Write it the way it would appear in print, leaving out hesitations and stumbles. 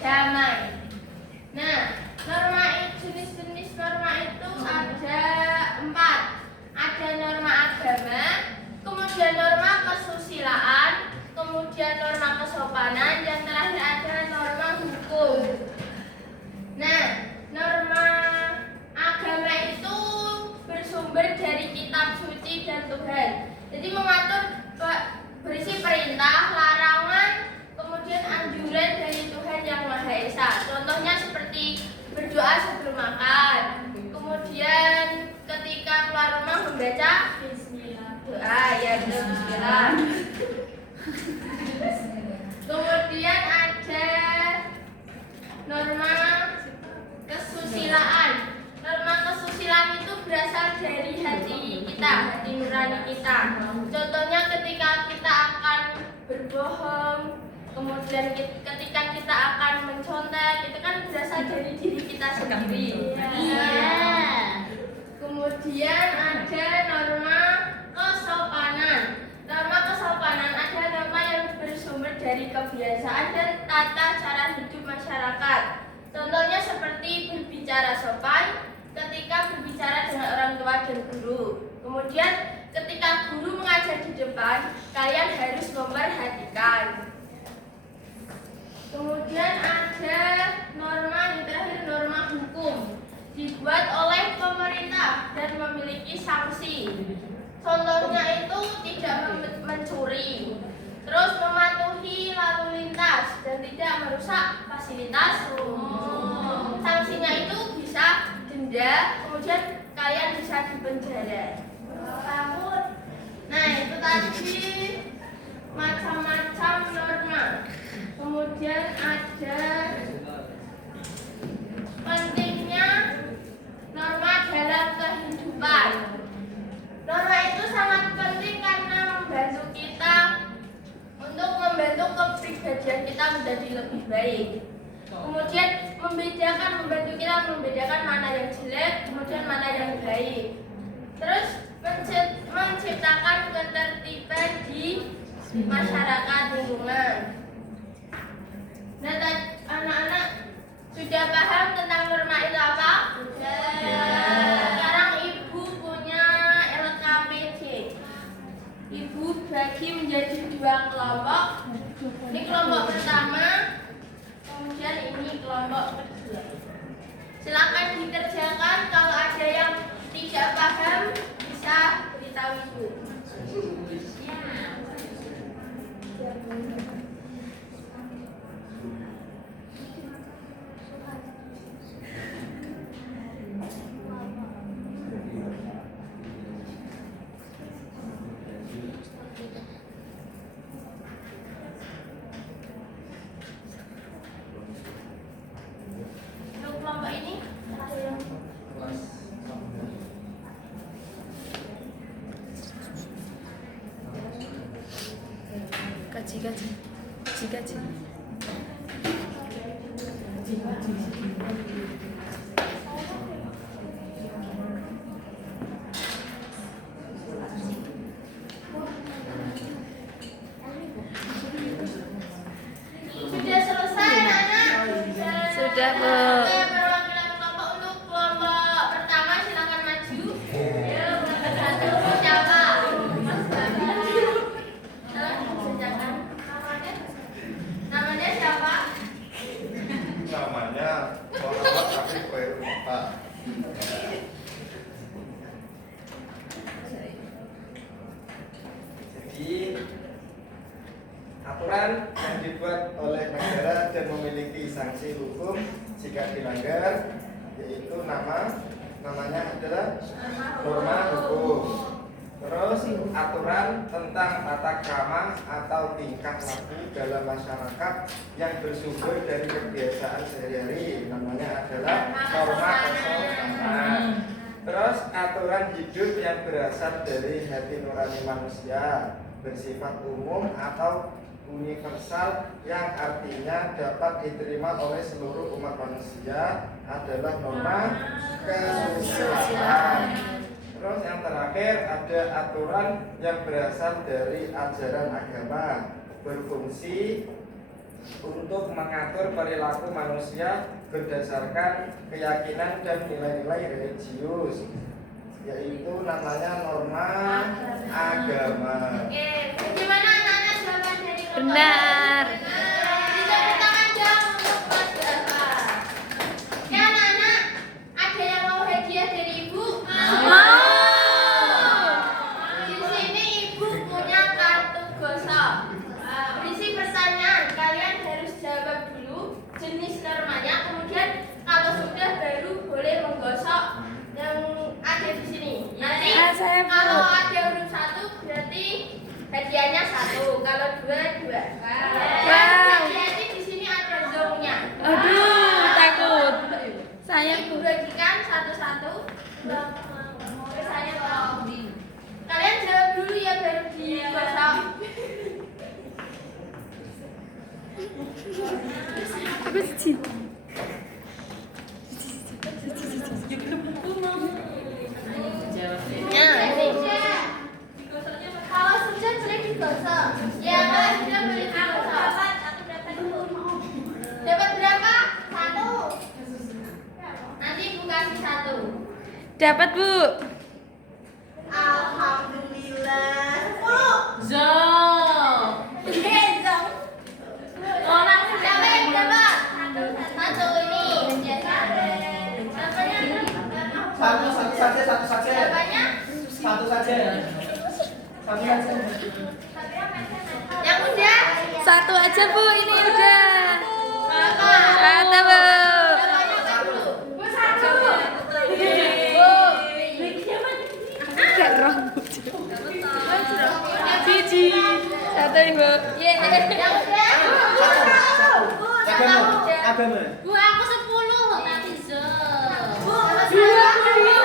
damai. Nah, jenis-jenis norma itu ada 4. Ada norma agama, kemudian norma kesusilaan, kemudian norma kesopanan, dan terakhir ada norma hukum. Nah, norma agama itu bersumber dari kitab suci dan Tuhan. Jadi mengatur berisi perintah, larangan, kemudian anjuran dari Tuhan yang Maha Esa. Contohnya seperti berdoa sebelum makan, kemudian ketika keluar rumah membaca Bismillah, doa ya Bismillah. Kemudian ada norma kesusilaan. Norma kesusilaan itu berasal dari hati kita, hati nurani kita. Contohnya ketika kita akan berbohong, kemudian ketika kita akan mencontek, itu kan berasal dari diri kita sendiri. Kemudian ada norma kesopanan. Norma kesopanan ada norma yang bersumber dari kebiasaan dan tata cara hidup masyarakat. Contohnya seperti berbicara sopan ketika berbicara dengan orang tua dan guru. Kemudian ketika guru mengajar di depan, kalian harus memperhatikan. Kemudian ada norma yang terakhir, norma hukum, dibuat oleh pemerintah dan memiliki sanksi. Contohnya itu tidak mencuri, terus mematuhi lalu lintas dan tidak merusak fasilitas umum. Sanksinya itu bisa denda, kemudian kalian bisa dipenjara. Nah, itu tadi macam-macam norma. Kemudian ada pentingnya norma dalam kehidupan. Norma itu sangat penting karena membantu kita untuk membantu kepribadian kita menjadi lebih baik. Kemudian membantu kita membedakan mana yang jelek, kemudian mana yang baik. Terus menciptakan ketertiban di masyarakat lingkungan. Nah, anak-anak sudah paham tentang norma itu apa? Sekarang ibu punya LKPD. Ibu bagi menjadi 2 kelompok. Ini kelompok pertama, kemudian ini kelompok kedua. Silakan dikerjakan. Kalau ada yang tidak paham bisa beritahu ibu. Kelompok ini ada yang 가지. Sudah selesai, anak? Sudah, Bu. Perwakilan kelompok untuk kelompok pertama silakan maju. Siapa? Namanya siapa? Namanya Muhammad Afif Khairul Pak. Jadi aturan yang dibuat oleh negara dan memiliki sanksi hukum jika dilanggar, yaitu namanya adalah norma hukum. Terus aturan tentang tata krama atau tingkah laku dalam masyarakat yang bersumber dari kebiasaan sehari-hari, namanya adalah norma kesopanan. Terus aturan hidup yang berasal dari hati nurani manusia, bersifat umum atau universal yang artinya dapat diterima oleh seluruh umat manusia, adalah norma kesusilaan. Terus yang terakhir ada aturan yang berasal dari ajaran agama, berfungsi untuk mengatur perilaku manusia berdasarkan keyakinan dan nilai-nilai religius, yaitu namanya norma agama. Oke, bagaimana anak-anak jawaban dari Bapak? Benar. Tepuk tangan dong untuk Mas Bapak. Ya anak-anak, ada yang mau hadiah dari Ibu? Mau. Di sini Ibu punya kartu gosok. Berisi pertanyaan, kalian harus jawab dulu jenis normanya, kemudian kalau sudah baru boleh menggosok yang ada di sini. Nanti Saya Bu. kalau ada huruf 1 berarti hadiahnya 1, kalau 2 2. Hati-hati di sini ada zongnya. Aduh, takut. Saya Ibu Bu. bagikan satu-satu. Saya tahu. Kalian jawab dulu ya baru digosok. Aku cici. Kalau sudah boleh digosok. Ya, kalau sudah boleh digosok. Dapat berapa? 1. Nanti Ibu kasih 1. Dapat Bu. Alhamdulillah. 10. Zong. Zong. Orang siapa yang dapat? 1 ini. Satu saja. Berapanya? Satu saja. Yang udah? Satu aja Bu, ini udah. Berapa? Satu Bu. Berapanya apa dulu? Bu 1. Enggak rambut. Cici. Satu Ibu. Yang udah? Agama. Bu aku 10 nanti Bu 2.